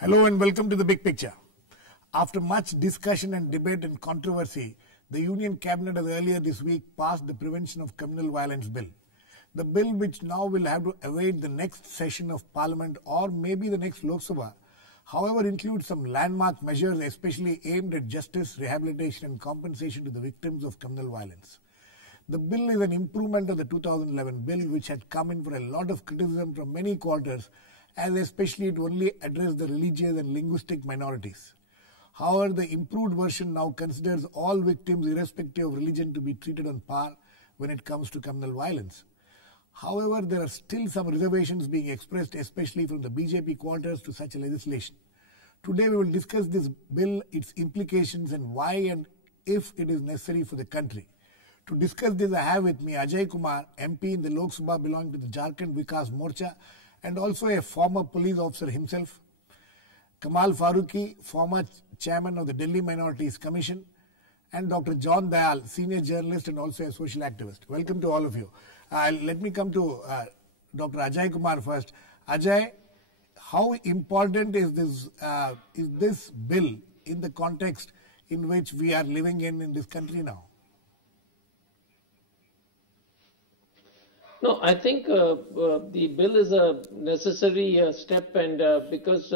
Hello and welcome to The Big Picture. After much discussion and debate and controversy, the Union Cabinet has earlier this week passed the Prevention of Communal Violence Bill. The bill, which now will have to await the next session of Parliament or maybe the next Lok Sabha, however, includes some landmark measures especially aimed at justice, rehabilitation and compensation to the victims of communal violence. The bill is an improvement of the 2011 bill, which had come in for a lot of criticism from many quarters, as especially it only addressed the religious and linguistic minorities. However, the improved version now considers all victims irrespective of religion to be treated on par when it comes to communal violence. However, there are still some reservations being expressed, especially from the BJP quarters, to such a legislation. Today we will discuss this bill, its implications and why and if it is necessary for the country. To discuss this, I have with me Ajay Kumar, MP in the Lok Sabha belonging to the Jhankhand Vikas Morcha, and also a former police officer himself, Kamal Farooqui, former chairman of the Delhi Minorities Commission, and Dr. Dayal, senior journalist and also a social activist. Welcome to all of you. Let me come to Dr. Ajay Kumar first. Ajay, how important is this bill in the context in which we are living in this country now? No, I think the bill is a necessary step, and because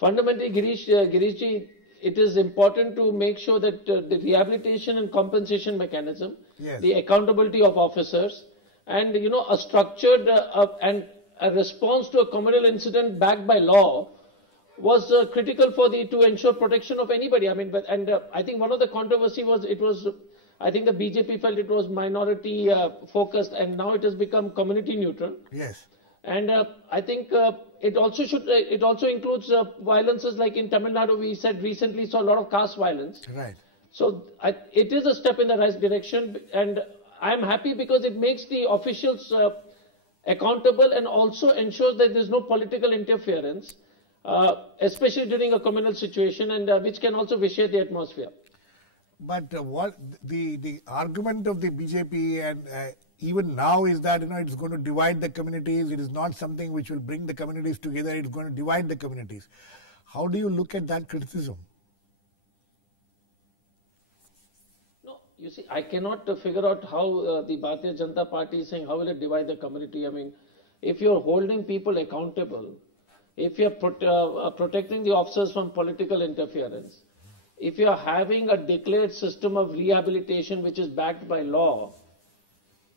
fundamentally, Girishji, it is important to make sure that the rehabilitation and compensation mechanism, yes, the accountability of officers, and a structured and a response to a communal incident backed by law was critical for to ensure protection of anybody. I mean, I think one of the controversy was I think the BJP felt it was minority focused, and now it has become community neutral. Yes. And I think it also includes violences like in Tamil Nadu. We said recently saw a lot of caste violence. Right. So it is a step in the right direction, and I am happy because it makes the officials accountable and also ensures that there is no political interference, especially during a communal situation, and which can also vitiate the atmosphere. But what the argument of the BJP and even now is that it's going to divide the communities. It is not something which will bring the communities together. It's going to divide the communities. How do you look at that criticism? No, you see, I cannot figure out how the Bharatiya Janata Party is saying how will it divide the community. I mean, if you're holding people accountable, if you're protecting the officers from political interference, if you are having a declared system of rehabilitation which is backed by law,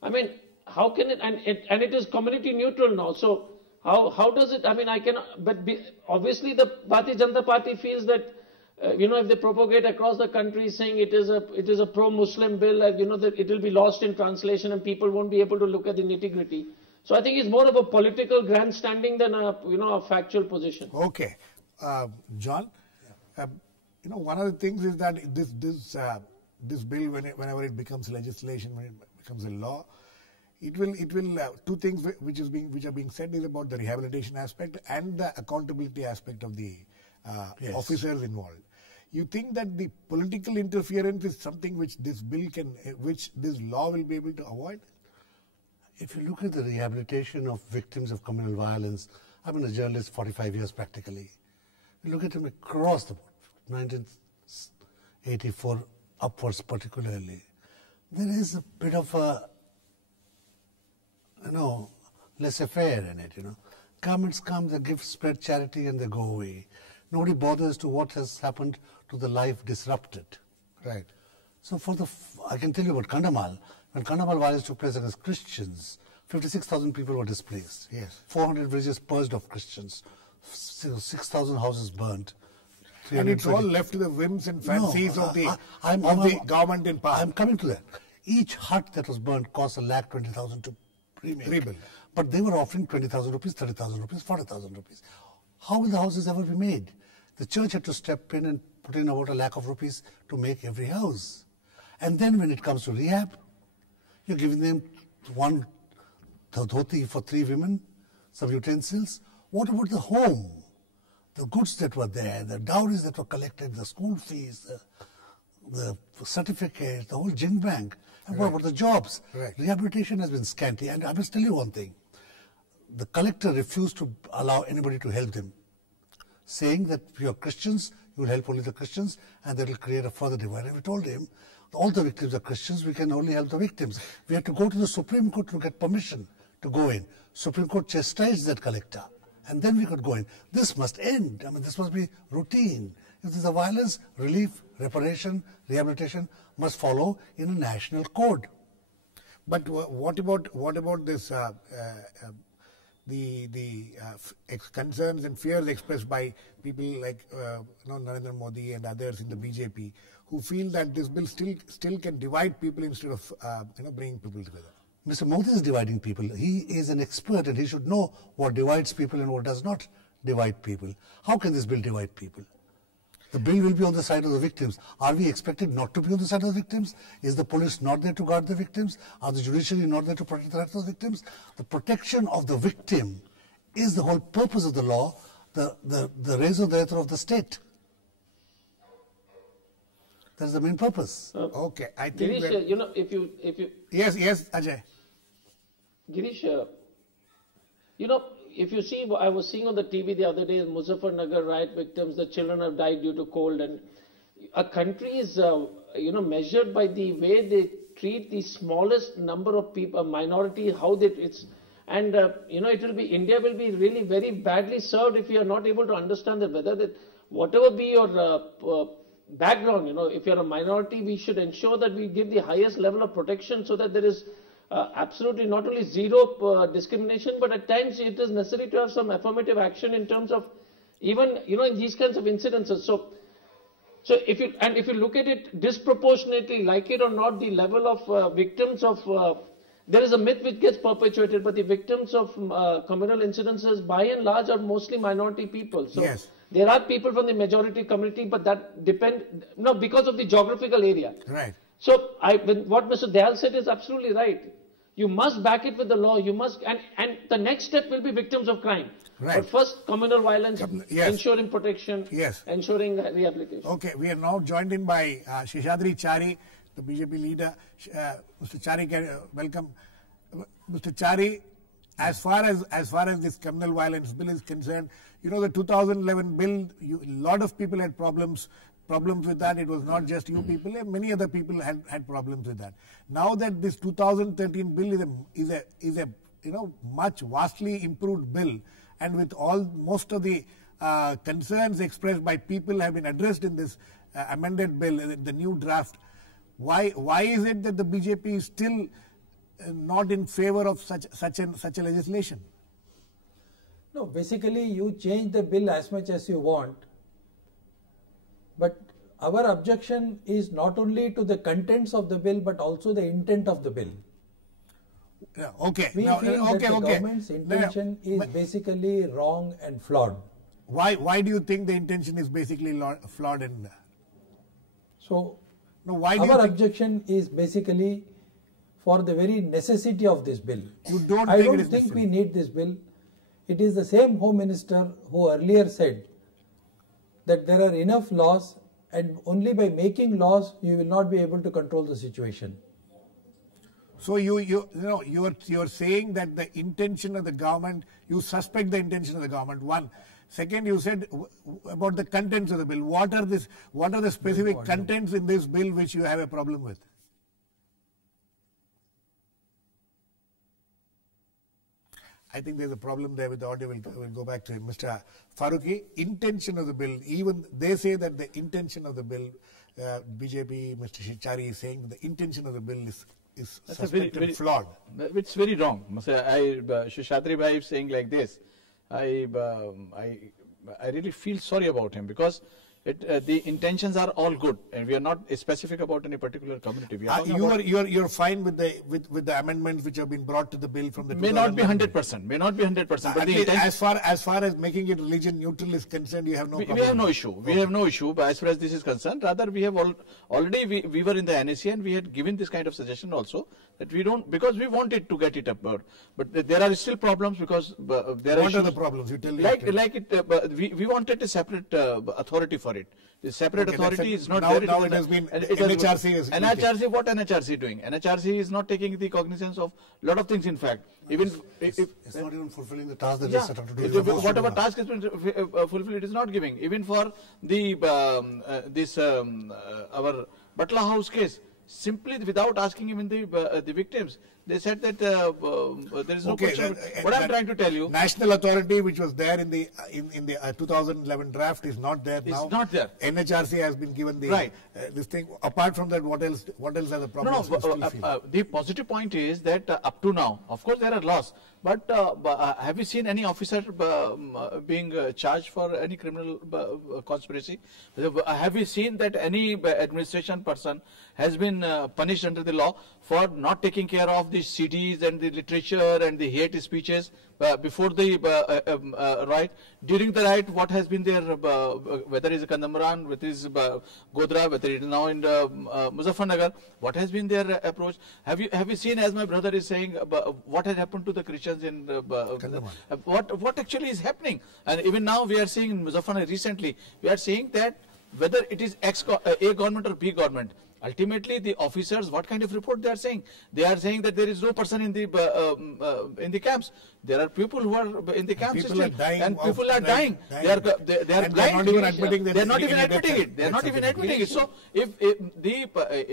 I mean, how can it, and it is community neutral now, so how does it, I mean, I cannot, but obviously the Bharatiya Janata Party feels that, if they propagate across the country saying it is a pro-Muslim bill, that it will be lost in translation and people won't be able to look at the nitty-gritty. So I think it's more of a political grandstanding than a factual position. Okay. John? Yeah. One of the things is that this bill, whenever it becomes legislation, when it becomes a law, it will two things which are being said is about the rehabilitation aspect and the accountability aspect of the yes, officers involved. You think that the political interference is something which this bill which this law will be able to avoid? If you look at the rehabilitation of victims of communal violence, I've been a journalist 45 years practically. You look at them across the board. 1984 upwards particularly, there is a bit of a, laissez-faire in it, Governments come, they give, spread charity and they go away. Nobody bothers to what has happened to the life disrupted. Right. So I can tell you about Kandamal. When Kandamal violence took place against Christians, 56,000 people were displaced. Yes. 400 villages purged of Christians. 6,000 houses burnt. And it's all left to the whims and fancies of the government in power. I'm coming to that. Each hut that was burnt cost 1,20,000 to rebuild. But they were offering 20,000 rupees, 30,000 rupees, 40,000 rupees. How will the houses ever be made? The church had to step in and put in about 1,00,000 rupees to make every house. And then when it comes to rehab, you're giving them one dhoti for 3 women, some utensils. What about the home? The goods that were there, the dowries that were collected, the school fees, the certificate, the whole jing bank. And what about the jobs? Right. Rehabilitation has been scanty. And I must tell you one thing. The collector refused to allow anybody to help them. saying that if you're Christians, you will help only the Christians, and that will create a further divide. And we told him, all the victims are Christians, we can only help the victims. We had to go to the Supreme Court to get permission to go in. Supreme Court chastised that collector, and then we could go in. This must end. I mean, this must be routine. If there's a violence, relief, reparation, rehabilitation must follow in a national code. But what about this? Concerns and fears expressed by people like Narendra Modi and others in the BJP, who feel that this bill still can divide people instead of bringing people together. Mr. Modi is dividing people. He is an expert, and he should know what divides people and what does not divide people. How can this bill divide people? The bill will be on the side of the victims. Are we expected not to be on the side of the victims? Is the police not there to guard the victims? Are the judiciary not there to protect the rights of the victims? The protection of the victim is the whole purpose of the law, the raison d'etre of the state. That's the main purpose. Okay, I think Girish, if you yes, Ajay. Girish, if you see, I was seeing on the TV the other day, Muzaffarnagar riot victims, the children have died due to cold, and a country is, measured by the way they treat the smallest number of people, minority, how they, India will be really very badly served if you are not able to understand that whatever be your background, if you're a minority, we should ensure that we give the highest level of protection so that there is absolutely not only zero discrimination, but at times it is necessary to have some affirmative action in terms of even, in these kinds of incidences. So if you look at it disproportionately, like it or not, the level of victims of, there is a myth which gets perpetuated, but the victims of communal incidences by and large are mostly minority people. So yes. There are people from the majority community, but that because of the geographical area. Right. So what Mr. Dayal said is absolutely right. You must back it with the law. You must, and the next step will be victims of crime. Right. But first, communal violence, yes. ensuring protection, yes. ensuring rehabilitation. Okay, we are now joined in by Sheshadri Chari, the BJP leader. Mr. Chari, welcome. Mr. Chari, as far as this criminal violence bill is concerned, the 2011 bill, a lot of people had problems with that. It was not just you people, many other people had problems with that. Now that this 2013 bill is a much vastly improved bill, and with most of the concerns expressed by people have been addressed in this amended bill, the new draft, why is it that the BJP is still not in favor of such a legislation? No, basically you change the bill as much as you want, but our objection is not only to the contents of the bill but also the intent of the bill. Yeah, okay. We feel that the government's intention is basically wrong and flawed. Why do you think the intention is basically flawed and? So, our objection is basically for the very necessity of this bill. I don't think we need this bill. It is the same Home Minister who earlier said that there are enough laws, and only by making laws you will not be able to control the situation. So you're saying that the intention of the government, you suspect the intention of the government. One. Second, you said about the contents of the bill. What are the specific contents in this bill which you have a problem with? I think there's a problem there with the audio. We'll go back to him. Mr. Farooqui, intention of the bill, even they say that the intention of the bill, BJP, Mr. Chari is saying the intention of the bill is suspected flawed. It's very wrong. Sheshadri bhai is saying like this. I really feel sorry about him because the intentions are all good, and we are not specific about any particular community. We are you're fine with the amendments which have been brought to the bill from the. May not be 100%. May not be 100%. But as far as making it religion neutral is concerned, you have no problem. We have no issue. We have no issue. But as far as this is concerned, rather we have already we were in the NSC and we had given this kind of suggestion also that we don't, because we wanted to get it upward. But there are still problems because there are. What are the problems? You tell me. We wanted a separate authority for for it. The separate authority is not now, there. Now it has been NHRC is NHRC, what NHRC doing? NHRC is not taking the cognizance of a lot of things, in fact. Even it's not even fulfilling the task that they set out to do. Whatever task has been fulfilled, it is not giving. Even for the our Butler House case, simply without asking even the victims, they said that there is no question. What I'm trying to tell you, national authority which was there in the 2011 draft is not there now. It's not there. NHRC has been given the this thing. Apart from that, what else are the problems? The positive point is that up to now, of course, there are laws. But have you seen any officer being charged for any criminal conspiracy? Have you seen that any administration person has been punished under the law for not taking care of the CDs and the literature and the hate speeches before the riot? During the riot, what has been their, whether it is Kandamaran, whether it is Godhra, whether it is now in Muzaffarnagar, what has been their approach? Have you seen, as my brother is saying, what has happened to the Christians in what actually is happening? And even now we are seeing in Muzaffarnagar recently, we are seeing that whether it is A government or B government, ultimately the officers, what kind of report they are saying? They are saying that there is no person in the camps. There are people who are in the camps people and people are dying. They are blind. They are not even admitting that. They are not even admitting it. They are not even admitting it. So if the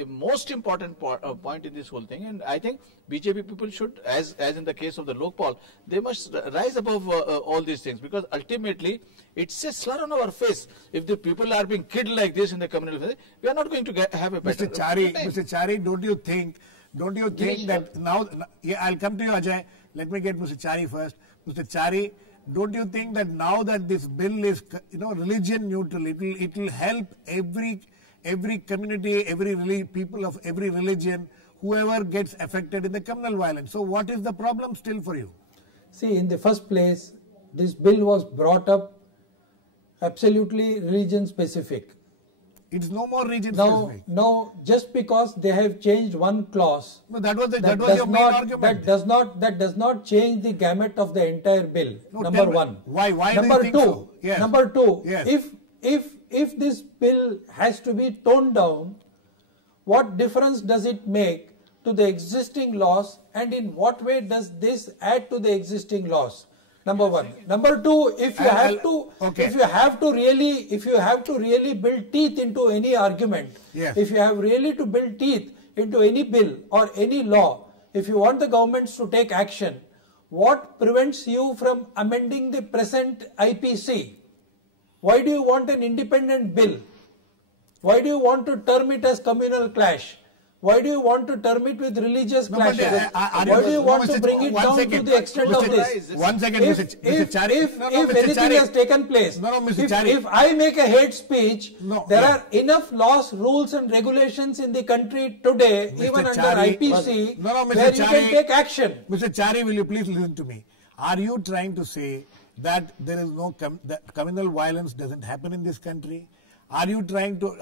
most important point in this whole thing, and I think BJP people should, as in the case of the Lokpal, they must rise above all these things, because ultimately it's a slur on our face. If the people are being killed like this in the communal, we are not going to have a better time. Mr. Chari, don't you think that now? Yeah, I'll come to you, Ajay. Let me get Mr. Chari first. Mr. Chari, don't you think that now that this bill is, religion neutral, it will help every community, people of every religion, whoever gets affected in the communal violence? So what is the problem still for you? See, in the first place, this bill was brought up absolutely religion specific. It's no more region specific. No, just because they have changed one clause. No, that was your main argument. That does not change the gamut of the entire bill. No, number one. Why number do you think two. So? Yes. Number two. Yes. If this bill has to be toned down, what difference does it make to the existing laws, and in what way does this add to the existing laws? Number one. Number two, if you have to really build teeth into any argument, if you have really to build teeth into any bill or any law, if you want the governments to take action, what prevents you from amending the present IPC? Why do you want an independent bill? Why do you want to term it as communal clash? Why do you want to term it with religious clashes? Why do you want to bring it down to the extent of this? 1 second, Mr. Chari. If anything has taken place, if I make a hate speech, there are enough laws, rules and regulations in the country today, even under IPC, where you can take action. Mr. Chari, will you please listen to me? Are you trying to say that there is no that communal violence doesn't happen in this country? Are you trying to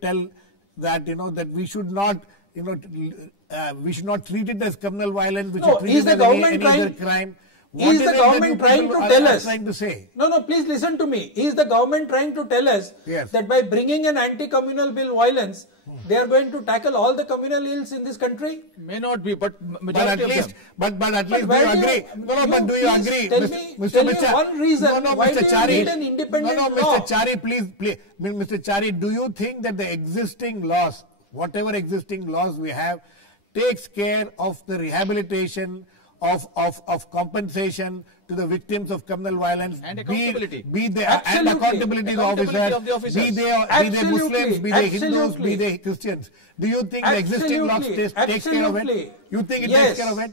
tell that that we should not treat it as communal violence, which is treated as any other crime? Is the government trying to tell us? No, please listen to me. Is the government trying to tell us that by bringing an anti-communal bill violence, they are going to tackle all the communal ills in this country? May not be, but at least do you agree? Do you agree? Tell me one reason why do you need an independent law? Mr. Chari, please. Mr. Chari, do you think that the existing laws, whatever existing laws we have, takes care of the rehabilitation, of compensation to the victims of criminal violence, and accountability, and accountability of the officers, be they Muslims, be they Hindus, be they Christians? Do you think the existing laws takes care of it? You think it takes care of it?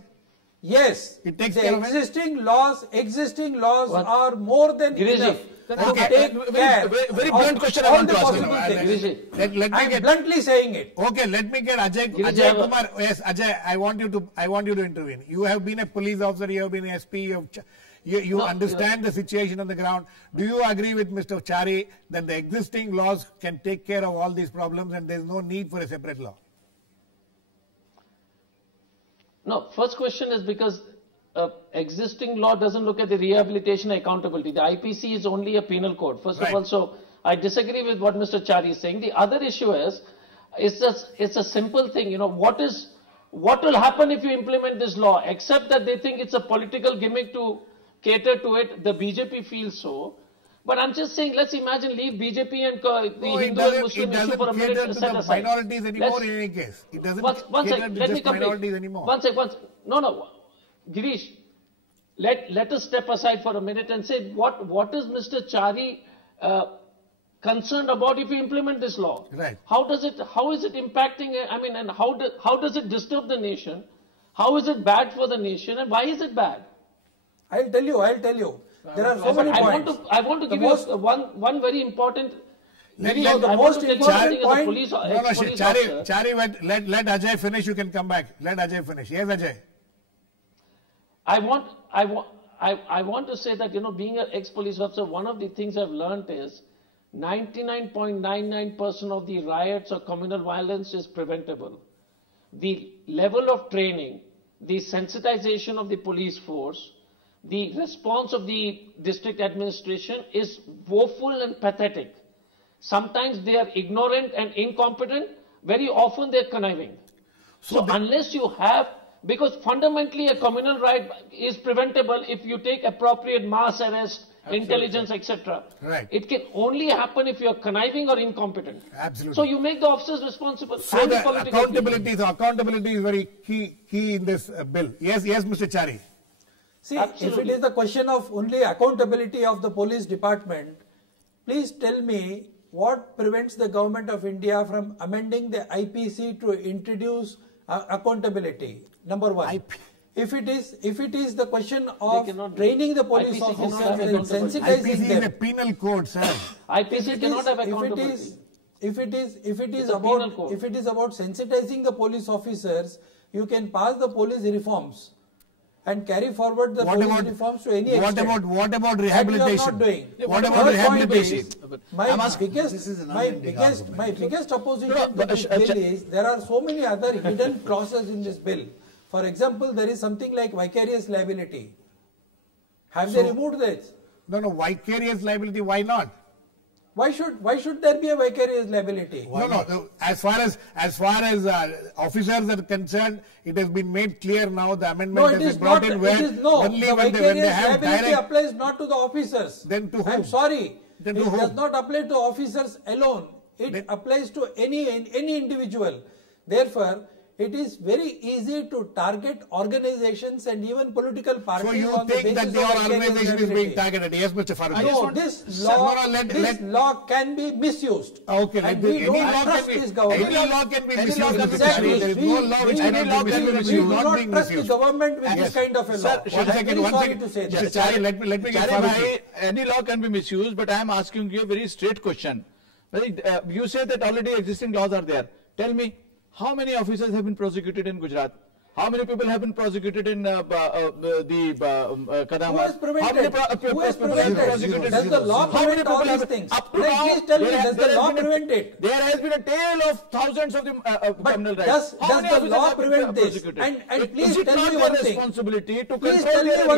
Yes, it takes care of it. Existing laws are more than enough. Very blunt question I want to ask you. I am bluntly saying it. Okay, let me get Ajay Kumar. Yes, Ajay, I want you to intervene. You have been a police officer, you have been an SP, you understand the situation on the ground. Do you agree with Mr. Chari that the existing laws can take care of all these problems and there is no need for a separate law? No, first question is because existing law doesn't look at the rehabilitation accountability. The IPC is only a penal code. First of all, so I disagree with what Mr. Chari is saying. The other issue is, it's a simple thing. You know, what will happen if you implement this law? Except that they think it's a political gimmick to cater to it. The BJP feels so. But I'm just saying, let's imagine, leave BJP and the Hindu and Muslim issue for a minute and set aside. Minorities anymore in any case. It doesn't cater to just minorities anymore. One second. No. Girish, let us step aside for a minute and say, what is Mr. Chari concerned about if we implement this law? Right. How is it impacting, and how does it disturb the nation? How is it bad for the nation, and why is it bad? I'll tell you. There are so many points. I want to give you one very important. Let Chari, let Ajay finish. You can come back. Let Ajay finish. Yes, Ajay. I want to say that, you know, being an ex-police officer, one of the things I've learned is 99.99% of the riots or communal violence is preventable. The level of training, the sensitization of the police force, the response of the district administration is woeful and pathetic. Sometimes they are ignorant and incompetent. Very often they are conniving. So unless you have, because fundamentally a communal riot is preventable if you take appropriate mass arrest, intelligence, etc. Right. It can only happen if you are conniving or incompetent. Absolutely. So you make the officers responsible. So the accountability is very key in this bill. Yes, Mr. Chari. See, Absolutely. if it is the question of only accountability of the police department, please tell me what prevents the government of India from amending the IPC to introduce accountability. Number one. If it is the question of training the police officers and sensitizing IPC them. is a penal code, sir. IPC cannot have accountability. If it is about sensitizing the police officers, you can pass the police reforms and carry forward the police reforms to any extent. What about rehabilitation? That you are not doing. What about rehabilitation? My biggest opposition to this bill is there are so many other hidden clauses in this bill. For example, there is something like vicarious liability. Have they removed this? No, vicarious liability, why not? Why should there be a vicarious liability? No. As far as officers are concerned, it has been made clear now. The amendment has been brought in where only when they have liability applies not to the officers. Then to whom? I'm sorry. Then it to whom? does not apply to officers alone. It applies to any individual. Therefore, it is very easy to target organizations and even political parties. So you on think the that your organization is being targeted? Yes, Mr. Farooqui. No, this law can be misused. Okay, any law can be misused. Exactly. There is no law which cannot be misused. We do not trust the government with this kind of a law. One second. To say Mr. Chari, let me get Farooqui. Any law can be misused, but I am asking you a very straight question. You say that already existing laws are there. Tell me, how many officers have been prosecuted in Gujarat? How many people have been prosecuted in Kadamar? Who has prevented? Does the law prevent all these things? Please tell me, does the law prevent it? There has been a tale of thousands of the criminal rights. Does the law prevent this? And please tell me one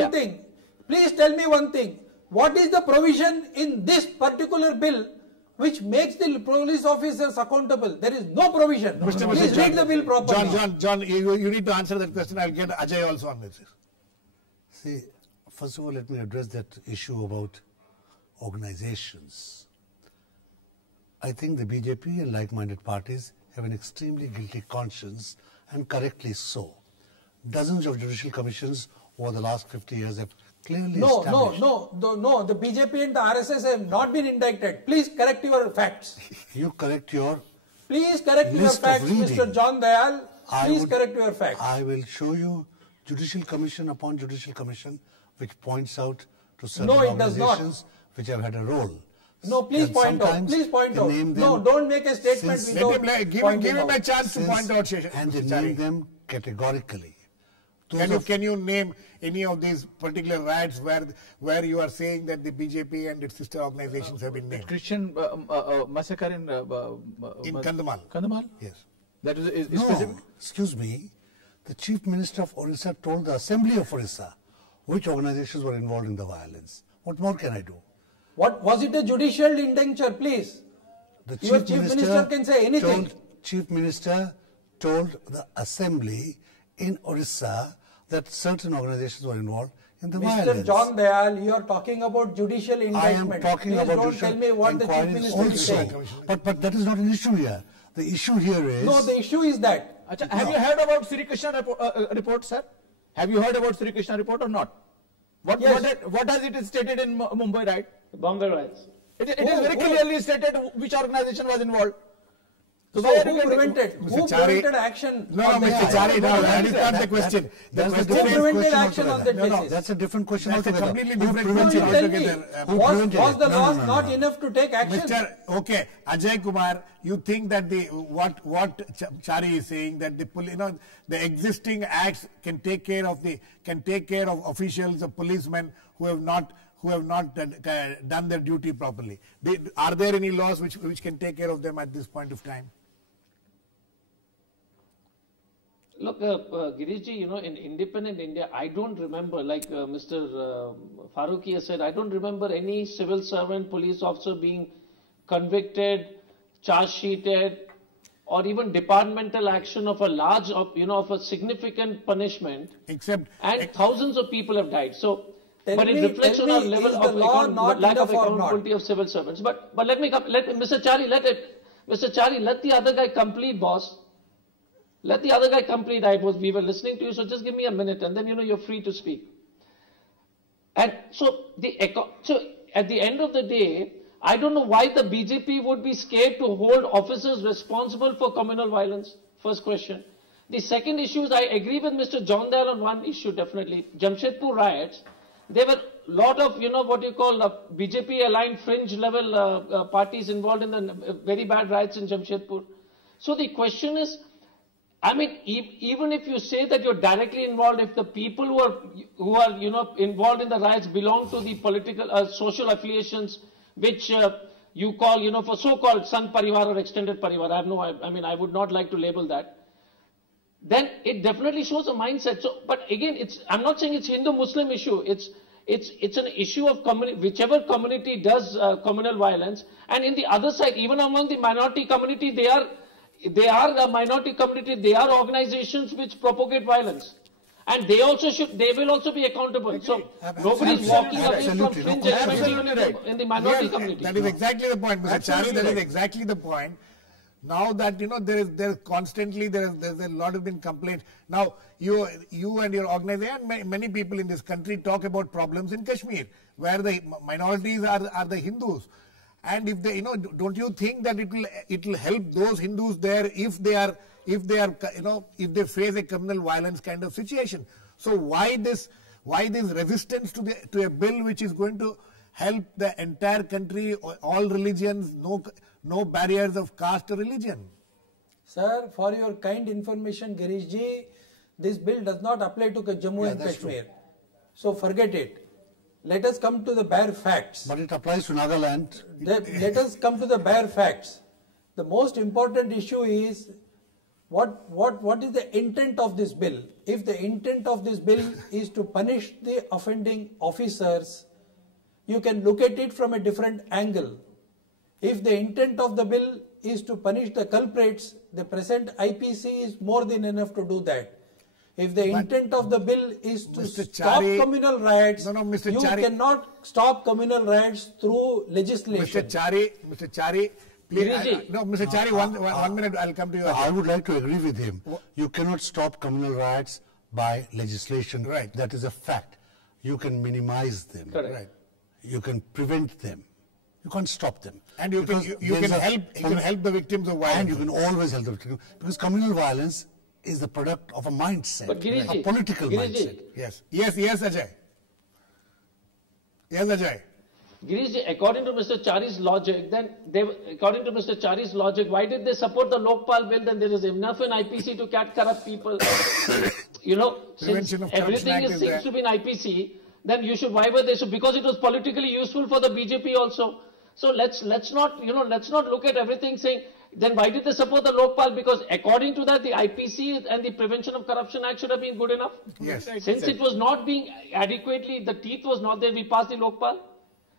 thing. Please tell me one thing. What is the provision in this particular bill which makes the police officers accountable? There is no provision. Please read the bill properly. John, you need to answer that question. I'll get Ajay also on this. See, first of all, let me address that issue about organizations. I think the BJP and like-minded parties have an extremely guilty conscience, and correctly so. Dozens of judicial commissions over the last 50 years have clearly established. No, the BJP and the RSS have not been indicted. Please correct your facts. You correct your Please correct your facts, Mr. John Dayal. Please correct your facts. I will show you judicial commission upon judicial commission which points out to certain organizations which have had a role. No, please point out. Please point out. No, don't make a statement without give him a chance to point out. And they name them categorically. Can you name any of these particular riots where you are saying that the BJP and its sister organizations have been named? Christian massacre in Kandhamal. Kandhamal? Yes. That is no, specific? Excuse me. The Chief Minister of Orissa told the Assembly of Orissa which organizations were involved in the violence. What more can I do? What was it, a judicial indenture, please? Your chief minister can say anything. Chief Minister told the assembly in Orissa that certain organizations were involved in the violence. Mr. John Dayal, you are talking about judicial indictment. I am talking please about don't judicial tell me what the chief minister is saying. But that is not an issue here. The issue here is... No, the issue is that... Achha, have you heard about Sri Krishna report, sir? Have you heard about Sri Krishna report or not? What has it stated in Mumbai, right? Bombay riots. It is very clearly stated which organization was involved. So who prevented action? No, Mr. Chari, no, that is not the question. Who prevented action on that basis? No, that's a different question. That's a completely different question. Was the laws not enough to take action? Okay, Ajay Kumar, you think that what Chari is saying, that the existing acts can take care of officials, the policemen who have not done their duty properly. Are there any laws which can take care of them at this point of time? Look, Girishji, in independent India, I don't remember, like Mr. Farooqui has said, I don't remember any civil servant, police officer being convicted, charge sheeted, or even departmental action of a large, of a significant punishment. And thousands of people have died. So, but it reflects on our level of lack of accountability of civil servants. But let Mr. Chari, let the other guy complete, boss. Let the other guy complete. We were listening to you, so just give me a minute, and then you're free to speak. And so at the end of the day, I don't know why the BJP would be scared to hold officers responsible for communal violence. First question. The second issue is, I agree with Mr. John Dayal on one issue definitely. Jamshedpur riots. There were a lot of, what you call BJP-aligned fringe-level parties involved in the very bad riots in Jamshedpur. So the question is, I mean, even if you say that you're directly involved, if the people who are involved in the riots belong to the political, social affiliations, which you call, for so-called Sant Parivar or extended Parivar, I would not like to label that. Then it definitely shows a mindset. So, but again, I'm not saying it's Hindu-Muslim issue. It's an issue of whichever community does communal violence. And in the other side, even among the minority community, they are a minority community. They are organizations which propagate violence. And they will also be accountable. So nobody is walking away from fringe elements in the minority community. That is exactly the point, Mr. Chari. That is exactly the point. Now that there's a lot of been complaints. Now you and your organization and many people in this country talk about problems in Kashmir, where the minorities are the Hindus, and if they don't you think that it will help those Hindus there if they face a communal violence kind of situation? So why this resistance to a bill which is going to help the entire country, all religions, no barriers of caste or religion? Sir, for your kind information, Girishji, this bill does not apply to Jammu and Kashmir. So forget it. Let us come to the bare facts. But it applies to Nagaland. Let us come to the bare facts. The most important issue is what is the intent of this bill? If the intent of this bill is to punish the offending officers, you can look at it from a different angle. If the intent of the bill is to punish the culprits, the present IPC is more than enough to do that. If the intent of the bill is to stop communal riots, you cannot stop communal riots through legislation. Mr. Chari, please. Mr. Chari, one minute, I'll come to you. I would like to agree with him. You cannot stop communal riots by legislation. Right. That is a fact. You can minimize them. Correct. Right. You can prevent them. You can't stop them. And you can help the victims of violence. And you can always help the victims. Because communal violence is the product of a mindset, a political mindset. Yes, Ajay. Yes, Ajay. Girish, according to Mr. Chari's logic, why did they support the Lokpal bill? Then there is enough in IPC to catch corrupt people. Since everything seems to be in IPC, then why were they so? Because it was politically useful for the BJP also. So let's not look at everything saying, then why did they support the Lokpal? Because according to that, the IPC and the Prevention of Corruption Act should have been good enough. Yes. Since it was not being adequately, the teeth was not there, we passed the Lokpal.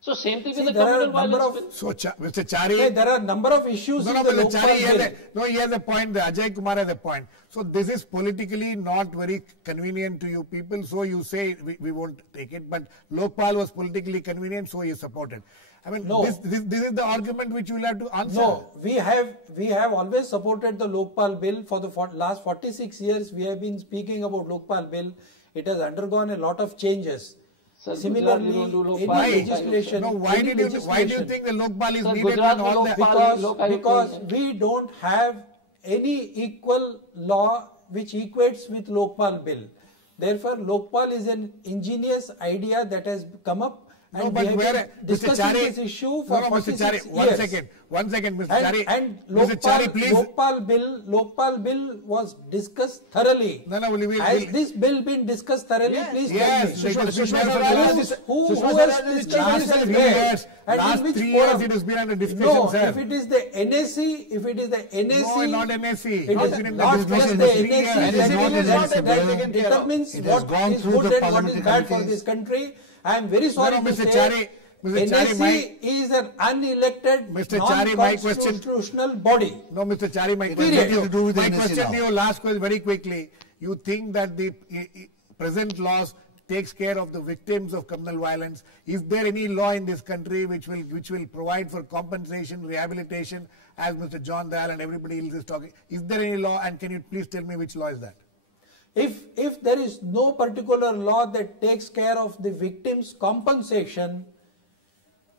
So same thing See, with the there are communal a number violence of- bill. So, Mr. Chari, Okay, there are a number of issues no, in no, the Mr. Lokpal Chari, bill. he has a point. The Ajay Kumar has a point. So this is politically not very convenient to you people. So you say we won't take it. But Lokpal was politically convenient, so you support it. I mean, No. this is the argument which you will have to answer. No, we have always supported the Lokpal bill. For the last 46 years, we have been speaking about Lokpal bill. It has undergone a lot of changes. Sir, Similarly, Gujarat, we don't do any Lokpal. legislation, No, why any do you legislation- think the Lokpal is Sir, needed Gujarat when all में the Lokpal- because we don't have any equal law which equates with Lokpal bill. Therefore, Lokpal is an ingenious idea that has come up, and No, we but have where, been Mr. discussing Chari, this issue for no, Mr. 46 Chari, years. one second, Mr. Chari. And Mr. Chari, please. Lokpal bill was discussed thoroughly. No, no, Has this bill been discussed thoroughly? Yes, Please yes, tell me. it has been there for the last- Who Sushma has Swaraj is discussed last this 3 where? years, And in last which 3 years forum? it has been under discussion, No, sir. if it is the NAC, No, not NAC. it Not is been in not the just discussion the for 3 years. NAC NAC bill is not a bill. that determines It has what gone is through good the and what is parliamentary bad for committees. this country. I am very sorry No, to Mr. say Chari, Mr. Chari, NAC is an unelected, Mr. Chari, my question- non-constitutional body. No, Mr. Chari, my Period. Nothing to do with my NSE question now. to you, last question, very quickly. You think that the present laws takes care of the victims of criminal violence? Is there any law in this country which will provide for compensation, rehabilitation, as Mr. John Dayal and everybody else is talking? Is there any law, and can you please tell me which law is that? If there is no particular law that takes care of the victim's compensation,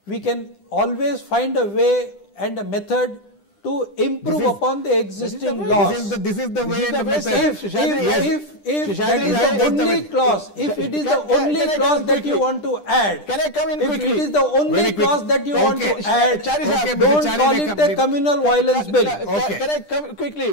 we can always find a way and a method to improve upon the existing laws. This is the way and the best method. If that is the only clause, if it is the only clause that you want to add, Can I come in if quickly? it is the only Very quick. clause that you want to Okay. add, Chari sahab, Okay, don't Chari call may it come a in. communal violence bill. Okay. Can I come quickly?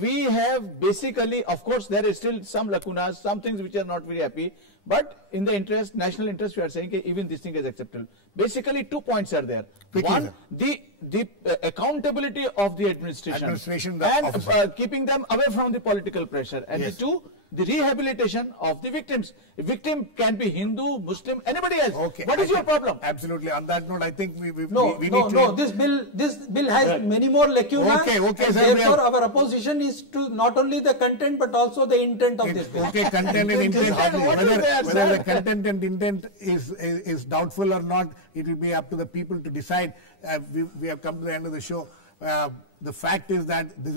We have basically, of course, there is still some lacunas, some things which are not very happy. But in the interest, national interest, we are saying that even this thing is acceptable. Basically, 2 points are there. Quickly, One, sir. the accountability of the administration, The and officer. keeping them away from the political pressure. And Yes. the 2, the rehabilitation of the victims. A victim can be Hindu, Muslim, anybody else. Okay. What is your problem? Absolutely. On that note, I think we No, need no, to... no. This bill has many more lacunas. Okay, and sir, we therefore, have- our opposition is to not only the content but also the intent of this bill. Okay, content and intent. What is there, Whether sir? the content and intent is doubtful or not, it will be up to the people to decide. We have come to the end of the show. The fact is that this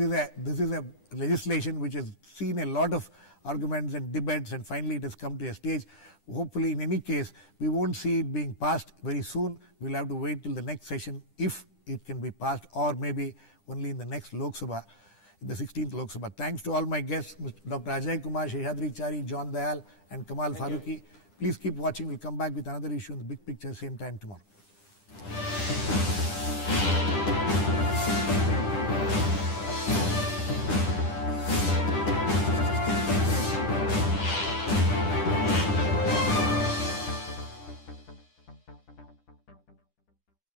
is a legislation which has seen a lot of arguments and debates, and finally it has come to a stage. Hopefully, in any case, we won't see it being passed very soon. We'll have to wait till the next session if it can be passed, or maybe only in the next Lok Sabha, the 16th Lok Sabha. Thanks to all my guests, Dr. Ajay Kumar, Sheshadri, Chari, John Dayal, and Kamal Farooqui. Please keep watching. We'll come back with another issue in the big picture, same time tomorrow.